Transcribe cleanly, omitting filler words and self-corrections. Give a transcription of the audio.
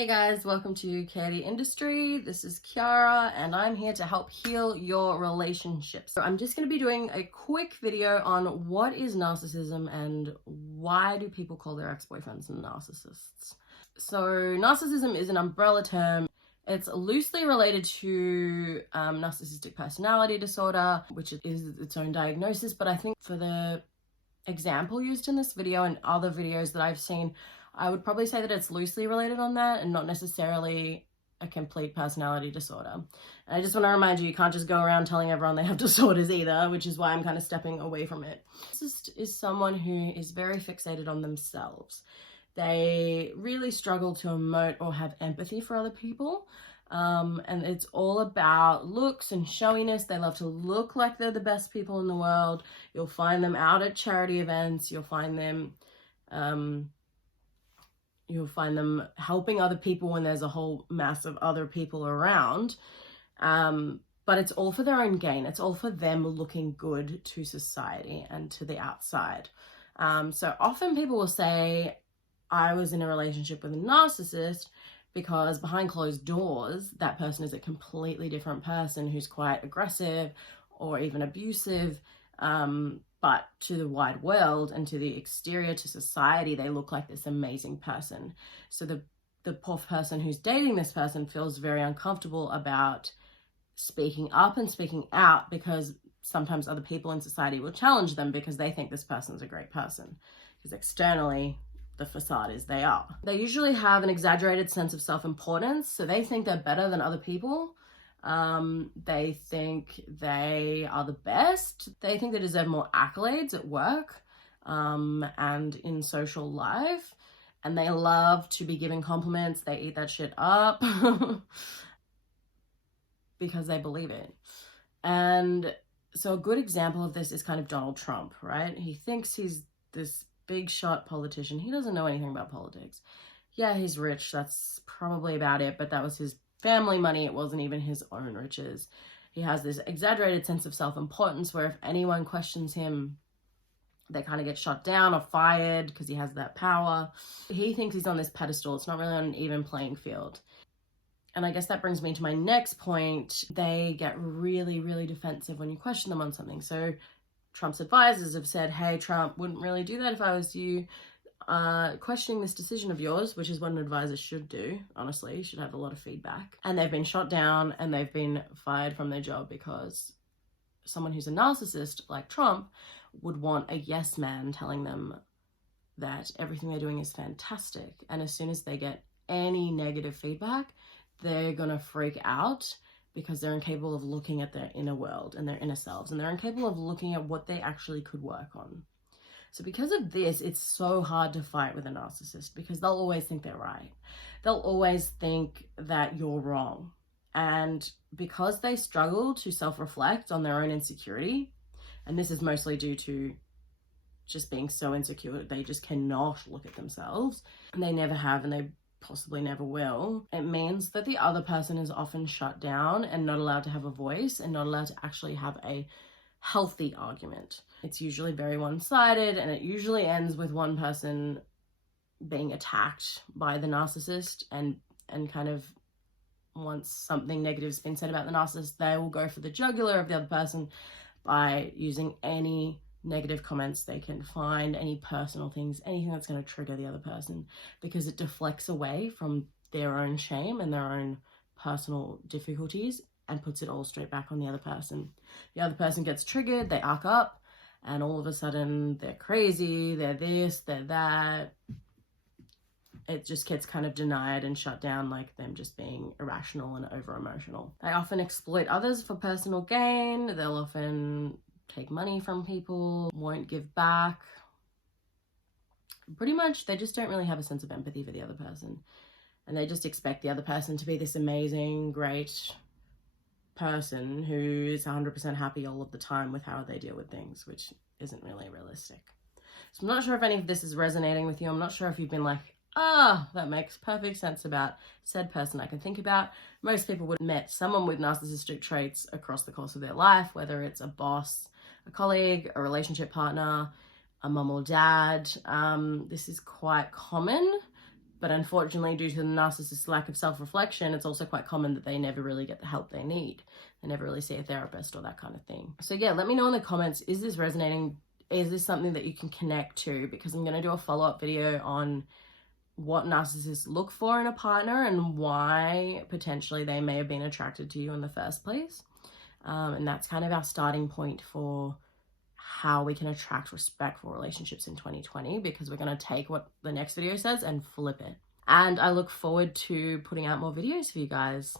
Hey guys, welcome to Katie Industry. This is Kiara and I'm here to help heal your relationships. So I'm just going to be doing a quick video on what is narcissism and why do people call their ex-boyfriends narcissists. So narcissism is an umbrella term. It's loosely related to narcissistic personality disorder, which is its own diagnosis. But I think for the example used in this video and other videos that I've seen, I would probably say that it's loosely related on that and not necessarily a complete personality disorder. And I just want to remind you, you can't just go around telling everyone they have disorders either, which is why I'm kind of stepping away from it. Narcissist is someone who is very fixated on themselves. They really struggle to emote or have empathy for other people. And it's all about looks and showiness. They love to look like they're the best people in the world. You'll find them out at charity events. You'll find them helping other people when there's a whole mass of other people around. But it's all for their own gain. It's all for them looking good to society and to the outside. So often people will say, I was in a relationship with a narcissist because behind closed doors, that person is a completely different person who's quite aggressive or even abusive. But to the wide world and to the exterior, to society, they look like this amazing person. So the poor person who's dating this person feels very uncomfortable about speaking up and speaking out because sometimes other people in society will challenge them because they think this person's a great person. Because externally, the facade is they are. They usually have an exaggerated sense of self-importance, so they think they're better than other people. They think they are the best. They think they deserve more accolades at work and in social life. And they love to be giving compliments. They eat that shit up because they believe it. And so a good example of this is kind of Donald Trump, right? He thinks he's this big shot politician. He doesn't know anything about politics. Yeah, he's rich. That's probably about it. But that was his family money. It wasn't even his own riches. He has this exaggerated sense of self-importance where if anyone questions him, they kind of get shut down or fired because he has that power. He thinks he's on this pedestal. It's not really on an even playing field. And I guess that brings me to my next point. They get really, really defensive when you question them on something. So Trump's advisors have said, hey, Trump, wouldn't really do that if I was you. Questioning this decision of yours, which is what an advisor should do, honestly, you should have a lot of feedback. And they've been shot down and they've been fired from their job because someone who's a narcissist like Trump would want a yes man telling them that everything they're doing is fantastic. And as soon as they get any negative feedback, they're gonna freak out because they're incapable of looking at their inner world and their inner selves, and they're incapable of looking at what they actually could work on. So because of this, it's so hard to fight with a narcissist because they'll always think they're right. They'll always think that you're wrong. And because they struggle to self-reflect on their own insecurity, and this is mostly due to just being so insecure, they just cannot look at themselves, and they never have, and they possibly never will, it means that the other person is often shut down and not allowed to have a voice and not allowed to actually have a healthy argument. It's usually very one-sided, and it usually ends with one person being attacked by the narcissist, and kind of once something negative has been said about the narcissist, they will go for the jugular of the other person by using any negative comments they can find, any personal things, anything that's going to trigger the other person, because it deflects away from their own shame and their own personal difficulties and puts it all straight back on the other person. The other person gets triggered, they arc up, and all of a sudden they're crazy, they're this, they're that. It just gets kind of denied and shut down, like them just being irrational and over-emotional. They often exploit others for personal gain. They'll often take money from people, won't give back. Pretty much, they just don't really have a sense of empathy for the other person. And they just expect the other person to be this amazing, great person who is 100% happy all of the time with how they deal with things, which isn't really realistic. So I'm not sure if any of this is resonating with you. I'm not sure if you've been like, that makes perfect sense about said person I can think about. Most people would have met someone with narcissistic traits across the course of their life, whether it's a boss, a colleague, a relationship partner, a mum or dad. This is quite common. But unfortunately, due to the narcissist's lack of self-reflection, it's also quite common that they never really get the help they need. They never really see a therapist or that kind of thing. So yeah, let me know in the comments, is this resonating? Is this something that you can connect to? Because I'm going to do a follow-up video on what narcissists look for in a partner and why potentially they may have been attracted to you in the first place. And that's kind of our starting point for how we can attract respectful relationships in 2020, because we're going to take what the next video says and flip it. And I look forward to putting out more videos for you guys.